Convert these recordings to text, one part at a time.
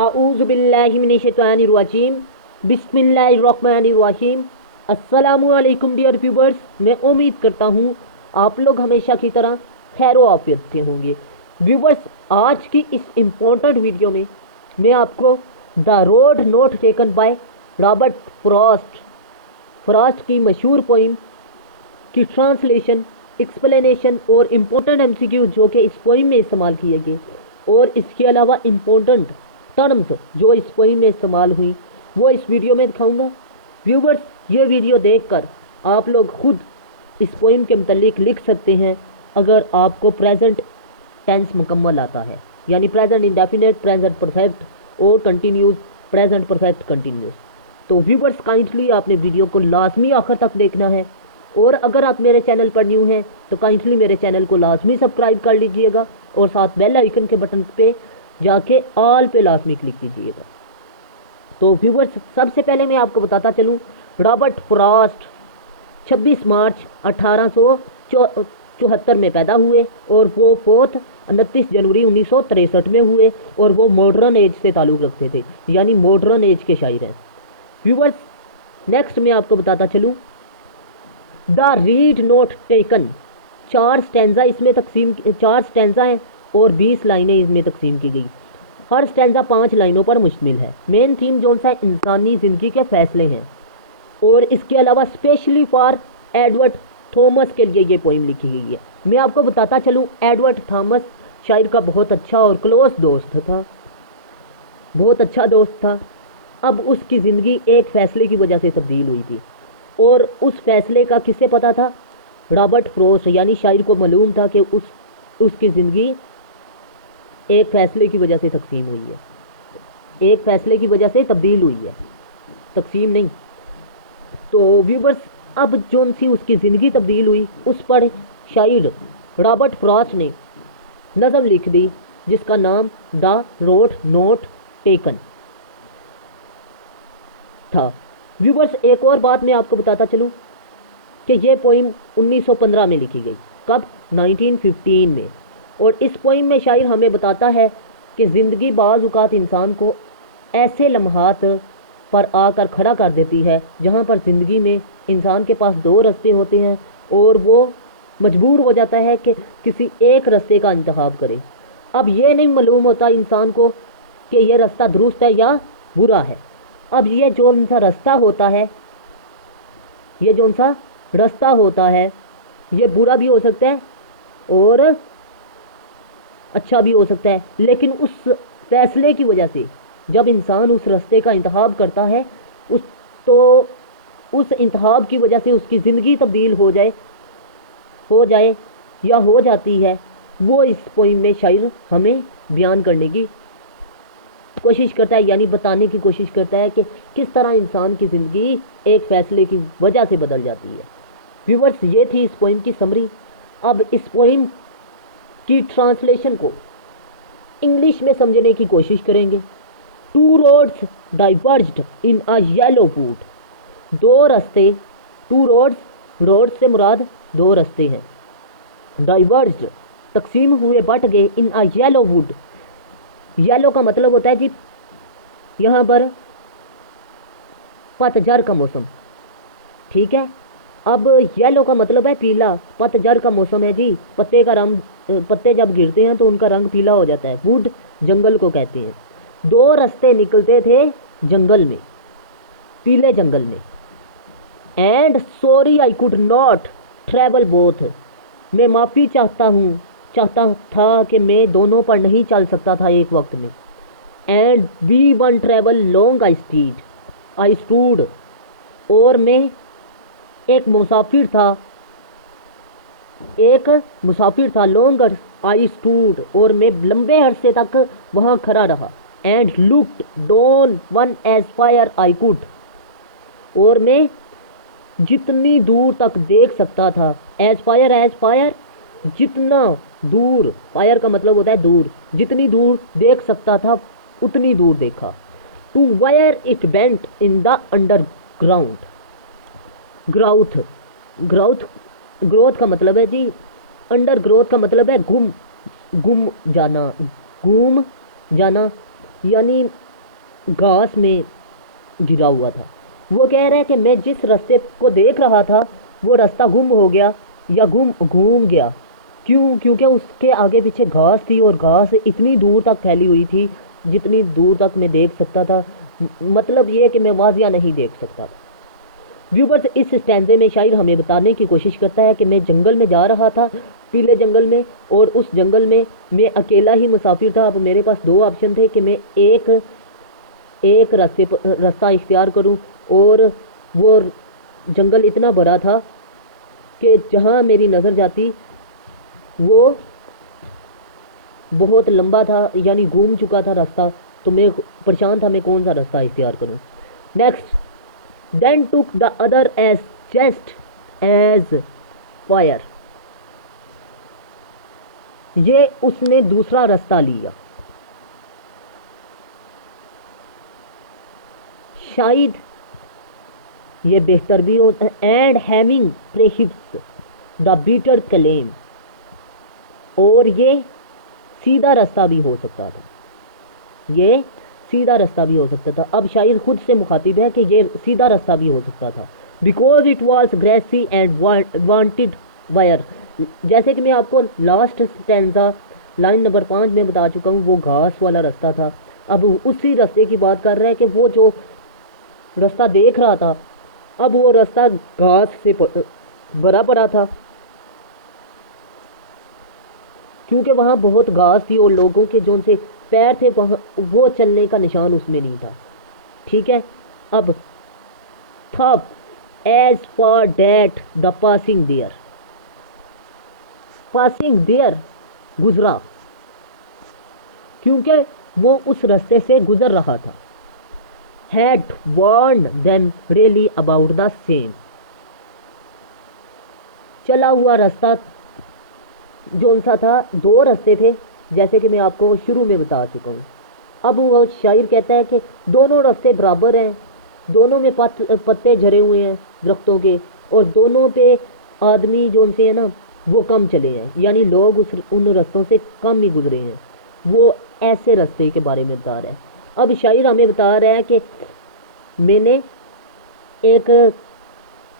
आऊज़ु बिल्लाहि मिनश्शैतानिर्रजीम बिस्मिल्लाहिर्रहमानिर्रहीम। अस्सलामु अलैकुम डियर व्यूवर्स, मैं उम्मीद करता हूँ आप लोग हमेशा की तरह खैर आफियत से होंगे। व्यूवर्स, आज की इस इम्पोर्टेंट वीडियो में मैं आपको the road not taken by Robert Frost की मशहूर पोइम की ट्रांसलेशन, एक्सप्लेनेशन और इम्पोर्टेंट एमसीक्यू जो कि इस पोइम में इस्तेमाल किए गए और इसके अलावा इम्पोर्टेंट टर्म्स जो इस पोइम में इस्तेमाल हुई वो इस वीडियो में दिखाऊंगा। व्यूवर्स, ये वीडियो देखकर आप लोग खुद इस पोइम के मुतालिक लिख सकते हैं अगर आपको प्रेजेंट टेंस मुकम्मल आता है, यानी प्रेजेंट इंडेफिनिट, प्रेजेंट परफेक्ट और कंटिन्यूस, प्रेजेंट परफेक्ट कंटिन्यूस। तो व्यूवर्स, काइंडली आपने वीडियो को लाजमी आखिर तक देखना है और अगर आप मेरे चैनल पर न्यू हैं तो काइंडली मेरे चैनल को लाजमी सब्सक्राइब कर लीजिएगा और साथ बेल आइकन के बटन पे जाके ऑल पे लाजमी क्लिक कीजिएगा। तो व्यूवर्स, सबसे पहले मैं आपको बताता चलूँ, रॉबर्ट फ्रॉस्ट 26 मार्च 1874 में पैदा हुए और वो 29 जनवरी 1963 में हुए और वो मॉडर्न एज से ताल्लुक़ रखते थे, यानी मॉडर्न एज के शायर हैं। व्यूवर्स, नेक्स्ट मैं आपको बताता चलूँ, the read not taken 4 stanza इसमें तकसीम, 4 स्टैंजा हैं और 20 लाइनें इसमें तकसीम की गई। हर स्टैंजा 5 लाइनों पर मुश्तमिल है। मेन थीम जो सा इंसानी ज़िंदगी के फ़ैसले हैं और इसके अलावा स्पेशली फॉर एडवर्ड थॉमस के लिए ये पोइम लिखी गई है। मैं आपको बताता चलूँ, एडवर्ड थॉमस शायर का बहुत अच्छा और क्लोज दोस्त था, बहुत अच्छा दोस्त था। अब उसकी ज़िंदगी एक फ़ैसले की वजह से तब्दील हुई थी और उस फैसले का किससे पता था? रॉबर्ट फ्रॉस्ट यानी शायर को मालूम था कि उसकी ज़िंदगी एक फ़ैसले की वजह से तकसीम हुई है, एक फ़ैसले की वजह से तब्दील हुई है, तकसीम नहीं। तो व्यूवर्स, अब जोन सी उसकी ज़िंदगी तब्दील हुई उस पर शायर रॉबर्ट फ्रॉस्ट ने नज़म लिख दी जिसका नाम द रोड नोट टेकन था। व्यूवर्स, एक और बात मैं आपको बताता चलूँ कि ये पोइम 1915 में लिखी गई। कब? 1915 में। और इस पोइम में शायर हमें बताता है कि ज़िंदगी बाज़ औक़ात इंसान को ऐसे लम्हात पर आकर खड़ा कर देती है जहाँ पर ज़िंदगी में इंसान के पास 2 रास्ते होते हैं और वो मजबूर हो जाता है कि किसी एक रास्ते का इंतखाब करे। अब ये नहीं मालूम होता इंसान को कि ये रास्ता दुरुस्त है या बुरा है। अब ये जो सा रास्ता होता है, ये जो सा रास्ता होता है, ये बुरा भी हो सकता है और अच्छा भी हो सकता है, लेकिन उस फैसले की वजह से जब इंसान उस रास्ते का इंतखाब करता है उस इंतखाब की वजह से उसकी ज़िंदगी तब्दील हो जाए या हो जाती है, वो इस पोइम में शायर हमें बयान करने की कोशिश करता है, यानी बताने की कोशिश करता है कि किस तरह इंसान की ज़िंदगी एक फ़ैसले की वजह से बदल जाती है। व्यूवर्स, ये थी इस पोइम की समरी। अब इस पोइम की ट्रांसलेशन को इंग्लिश में समझने की कोशिश करेंगे। 2 roads डाइवर्ज्ड in a yellow would. 2 रास्ते, 2 रोड्स से मुराद 2 रास्ते हैं। डाइवर्ज्ड तकसीम हुए, बट गए, इन अ येलो वुड। येलो का मतलब होता है जी यहाँ पर पतझड़ का मौसम, ठीक है। अब येलो का मतलब है पीला, पतझड़ का मौसम है जी, पत्ते का रंग, पत्ते जब गिरते हैं तो उनका रंग पीला हो जाता है। वुड जंगल को कहते हैं। 2 रास्ते निकलते थे जंगल में, पीले जंगल में। And sorry I could not travel both. मैं माफ़ी चाहता था कि मैं दोनों पर नहीं चल सकता था एक वक्त में। And we one travel long I stood. और मैं एक मुसाफिर था, लॉन्ग आई स्टूड, और मैं लंबे अरसे तक वहाँ खड़ा रहा। And looked down one as far I could. और मैं जितनी दूर तक देख सकता था, एज फायर जितना दूर, फायर का मतलब होता है दूर, जितनी दूर देख सकता था उतनी दूर देखा। To where it bent in the underground. Growth का मतलब है जी, अंडर ग्रोथ का मतलब है घूम जाना, यानी घास में गिरा हुआ था। वो कह रहा है कि मैं जिस रास्ते को देख रहा था वो रास्ता गुम हो गया या घूम गया। क्यों? क्योंकि उसके आगे पीछे घास थी और घास इतनी दूर तक फैली हुई थी जितनी दूर तक मैं देख सकता था। मतलब ये कि मैं वाजिया नहीं देख सकता था। व्यूवर्स, इस स्टैंजे में शायर हमें बताने की कोशिश करता है कि मैं जंगल में जा रहा था, पीले जंगल में, और उस जंगल में मैं अकेला ही मुसाफिर था। अब मेरे पास दो ऑप्शन थे कि मैं एक रास्ता इख्तियार करूं, और वो जंगल इतना बड़ा था कि जहां मेरी नज़र जाती वो बहुत लंबा था, यानी घूम चुका था रास्ता। तो मैं परेशान था मैं कौन सा रास्ता इख्तियार करूं। Next, then took the other as just as fire। ये उसने दूसरा रास्ता लिया। शायद ये बेहतर भी हो, and having prohibits the better claim, और ये सीधा रास्ता भी हो सकता था। ये सीधा रास्ता भी हो सकता था। अब शायर खुद से मुखातिब है कि ये सीधा रास्ता भी हो सकता था, because it was grassy and wanted wear. जैसे कि मैं आपको लास्ट स्टैंजा लाइन नंबर 5 में बता चुका हूँ, वो घास वाला रास्ता था। अब उसी रास्ते की बात कर रहा है कि वो जो रास्ता देख रहा था, अब वो रास्ता घास से भरा पड़ा था, क्योंकि वहाँ बहुत घास थी और लोगों के जो उनसे पैर थे वहाँ वो चलने का निशान उसमें नहीं था। ठीक है। अब थप as for that the passing there गुजरा, क्योंकि वो उस रास्ते से गुजर रहा था। Had warned them really about the same, चला हुआ रास्ता जो सा था, दो रास्ते थे जैसे कि मैं आपको शुरू में बता चुका हूँ। अब वो शायर कहता है कि दोनों रास्ते बराबर हैं, दोनों में पत्ते झरे हुए हैं दरख्तों के, और दोनों पे आदमी जो उनसे है ना वो कम चले हैं, यानी लोग उन रास्तों से कम ही गुजरे हैं। वो ऐसे रास्ते के बारे में बता रहा है। अब शायर हमें बता रहा है कि मैंने एक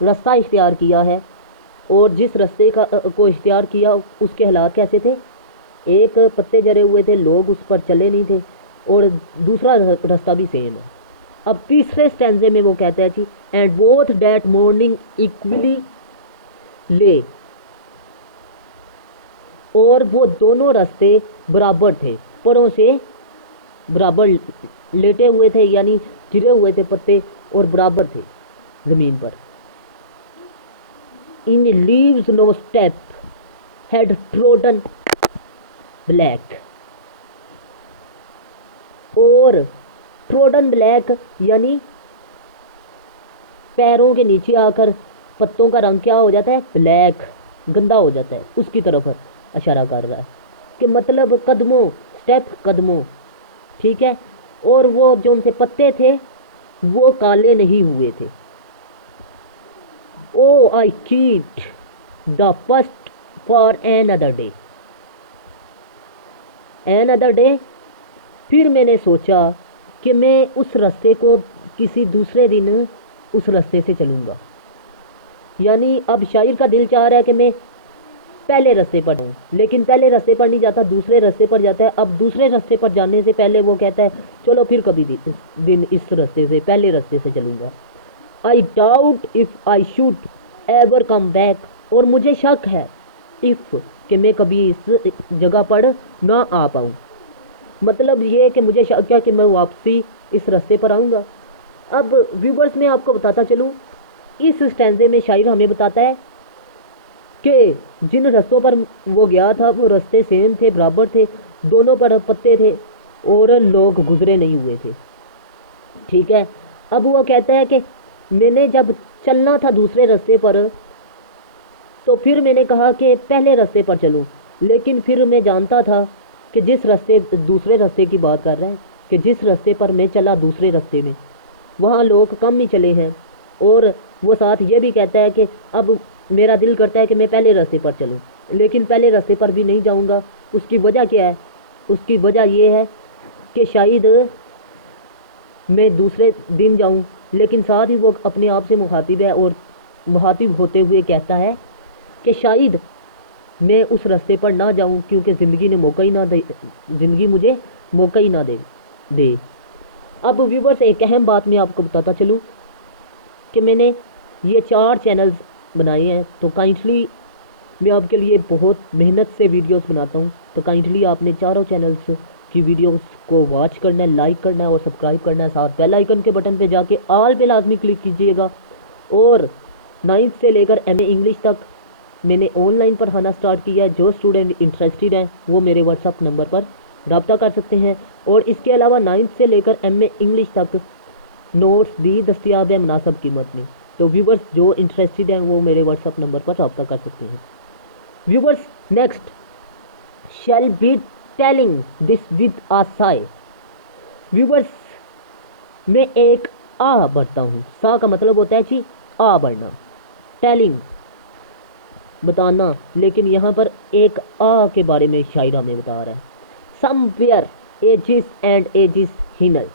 रास्ता इख्तियार किया है, और जिस रास्ते को इख्तियार किया उसके हालात कैसे थे। एक पत्ते जरे हुए थे, लोग उस पर चले नहीं थे, और दूसरा रास्ता भी सेम है। अब तीसरे स्टैंजे में वो कहता है कि and both that morning equally ले, और वो दोनों रास्ते बराबर थे, परों से बराबर लेटे हुए थे, यानी गिरे हुए थे पत्ते और बराबर थे ज़मीन पर। In leaves no step had trodden black, और ट्रोडन ब्लैक यानी पैरों के नीचे आकर पत्तों का रंग क्या हो जाता है, ब्लैक, गंदा हो जाता है, उसकी तरफ इशारा कर रहा है कि मतलब कदमों, स्टेप कदमों। ठीक है। और वो जो उनसे पत्ते थे वो काले नहीं हुए थे। Oh I kept the first for another day, फिर मैंने सोचा कि मैं उस रास्ते को किसी दूसरे दिन उस रास्ते से चलूँगा। यानी अब शायर का दिल चाह रहा है कि मैं पहले रास्ते पर हूँ, लेकिन पहले रास्ते पर नहीं जाता, दूसरे रास्ते पर जाता है। अब दूसरे रास्ते पर जाने से पहले वो कहता है चलो फिर कभी दिन इस रास्ते से, पहले रास्ते से चलूँगा। I doubt if I should ever come back, और मुझे शक है इफ़ कि मैं कभी इस जगह पर ना आ पाऊँ। मतलब ये कि मुझे शक है कि मैं वापसी इस रास्ते पर आऊँगा। अब व्यूवर्स मैं आपको बताता चलूँ, इस स्टैंजे में शायर हमें बताता है कि जिन रास्तों पर वो गया था वो रास्ते सेम थे, बराबर थे, दोनों पर पत्ते थे और लोग गुजरे नहीं हुए थे। ठीक है। अब वो कहता है कि मैंने जब चलना था दूसरे रास्ते पर तो फिर मैंने कहा कि पहले रास्ते पर चलूं, लेकिन फिर मैं जानता था कि जिस रास्ते, दूसरे रास्ते की बात कर रहा है कि जिस रास्ते पर मैं चला दूसरे रास्ते में वहाँ लोग कम ही चले हैं। और वो साथ ये भी कहता है कि अब मेरा दिल करता है कि मैं पहले रास्ते पर चलूं, लेकिन पहले रास्ते पर भी नहीं जाऊंगा। उसकी वजह क्या है? उसकी वजह ये है कि शायद मैं दूसरे दिन जाऊं, लेकिन साथ ही वो अपने आप से मुखातिब है और मुखातिब होते हुए कहता है कि शायद मैं उस रास्ते पर ना जाऊं क्योंकि ज़िंदगी ने मौका ही ना दे, ज़िंदगी मुझे मौका ही ना दे। अब व्यूवर्स, एक अहम बात मैं आपको बताता चलूं कि मैंने ये 4 चैनल्स बनाए हैं, तो काइंडली मैं आपके लिए बहुत मेहनत से वीडियोस बनाता हूँ, तो काइंडली आपने चारों चैनल्स की वीडियोस को वॉच करना है, लाइक करना है और सब्सक्राइब करना है। साथ बेल आइकन के बटन पे जाके ऑल पे लाजमी क्लिक कीजिएगा। और 9th से लेकर MA इंग्लिश तक मैंने ऑनलाइन पढ़ाना स्टार्ट किया है। जो स्टूडेंट इंटरेस्टेड हैं वो मेरे व्हाट्सअप नंबर पर रब्ता कर सकते हैं। और इसके अलावा 9th से लेकर MA इंग्लिश तक नोट्स भी दस्तियाब है मुनासिब कीमत में। तो व्यूवर्स जो इंटरेस्टेड हैं वो मेरे व्हाट्सअप नंबर पर रब्ता कर सकते हैं। Viewers, next shall be telling this with a sigh. Viewers, मैं एक आ बढ़ता हूँ। सा का मतलब होता है जी आ बढ़ना, टेलिंग बताना, लेकिन यहाँ पर एक आ के बारे में शायरा हमें बता रहा है। Somewhere ages and ages hence,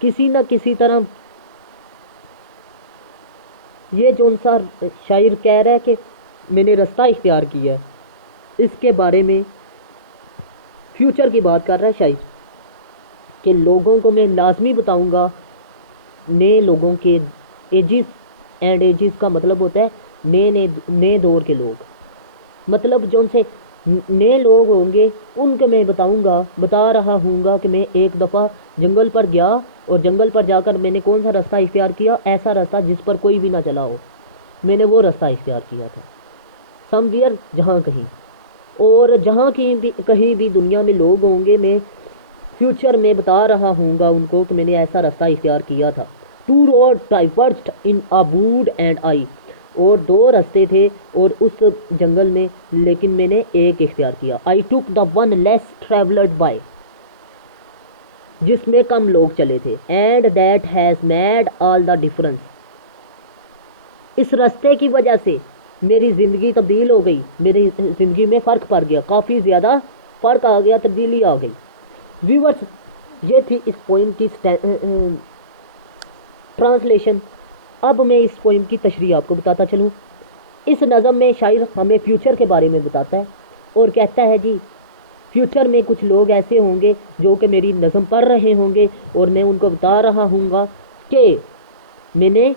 किसी न किसी तरह ये जो सा शायर कह रहा है कि मैंने रास्ता इख्तियार किया है, इसके बारे में फ्यूचर की बात कर रहा है शायर कि लोगों को मैं लाजमी बताऊंगा। नए लोगों के एजिस एंड एजिस का मतलब होता है नए दौर के लोग, मतलब जो उनसे नए लोग होंगे उनको मैं बता रहा हूँगा कि मैं एक दफ़ा जंगल पर गया और जंगल पर जाकर मैंने कौन सा रास्ता इख्तियार किया, ऐसा रास्ता जिस पर कोई भी ना चला हो, मैंने वो रास्ता इख्तियार किया था। समवेयर जहाँ कहीं, और जहाँ कहीं भी दुनिया में लोग होंगे, मैं फ्यूचर में बता रहा हूँगा उनको कि मैंने ऐसा रास्ता इख्तियार किया था। 2 road divorced in a would and I, और 2 रास्ते थे और उस जंगल में, लेकिन मैंने एक इख्तियार किया। I took the one less travelled by, जिसमें कम लोग चले थे। And that has made all the difference, इस रास्ते की वजह से मेरी ज़िंदगी तब्दील हो गई, मेरी ज़िंदगी में फ़र्क पड़ गया, काफ़ी ज़्यादा फ़र्क आ गया, तब्दीली आ गई। व्यूवर्स, ये थी इस पोइम की ट्रांसलेशन। अब मैं इस पोइम की तशरीह आपको बताता चलूँ। इस नज़म में शायर हमें फ्यूचर के बारे में बताता है और कहता है जी फ्यूचर में कुछ लोग ऐसे होंगे जो कि मेरी नज़म पढ़ रहे होंगे और मैं उनको बता रहा हूँगा कि मैंने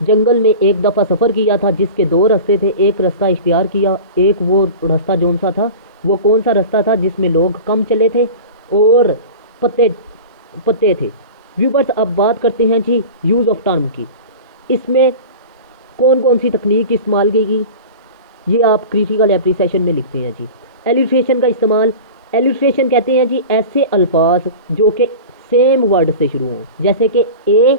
जंगल में एक दफ़ा सफ़र किया था जिसके 2 रास्ते थे, एक रास्ता इख्तियार किया, एक वो रास्ता जौन सा था, वो कौन सा रास्ता था जिसमें लोग कम चले थे और पत्ते थे। व्यूवर्स, अब बात करते हैं जी यूज़ ऑफ टर्म की। इसमें कौन कौन सी तकनीक इस्तेमाल की, ये आप क्रिटिकल एप्रिसिएशन में लिखते हैं जी। एलिट्रेशन का इस्तेमाल, एलिट्रेशन कहते हैं जी ऐसे अल्फाज जो कि सेम वर्ड से शुरू हों, जैसे कि ए,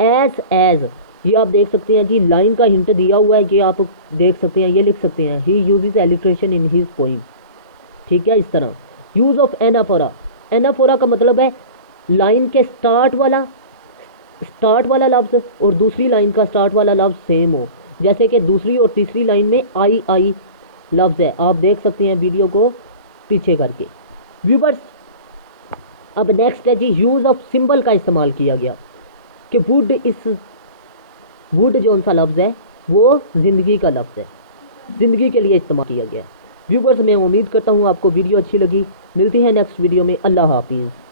एज, ये आप देख सकते हैं जी, लाइन का हिंट दिया हुआ है, ये आप देख सकते हैं, ये लिख सकते हैं he uses alliteration in his poem. ठीक है, इस तरह। यूज़ ऑफ एनाफोरा, एनाफोरा का मतलब है लाइन के स्टार्ट वाला लफ्ज़ और दूसरी लाइन का स्टार्ट वाला लफ्ज़ सेम हो, जैसे कि दूसरी और तीसरी लाइन में आई लफ्ज़ है, आप देख सकते हैं वीडियो को पीछे करके। व्यूवर्स, अब नेक्स्ट है जी यूज़ ऑफ सिंबल का इस्तेमाल किया गया कि वुड जो सा लफ्ज़ है वो ज़िंदगी का लफ्ज़ है, ज़िंदगी के लिए इस्तेमाल किया गया। व्यूवर्स, मैं उम्मीद करता हूँ आपको वीडियो अच्छी लगी। मिलती है नेक्स्ट वीडियो में। अल्लाह हाफिज़।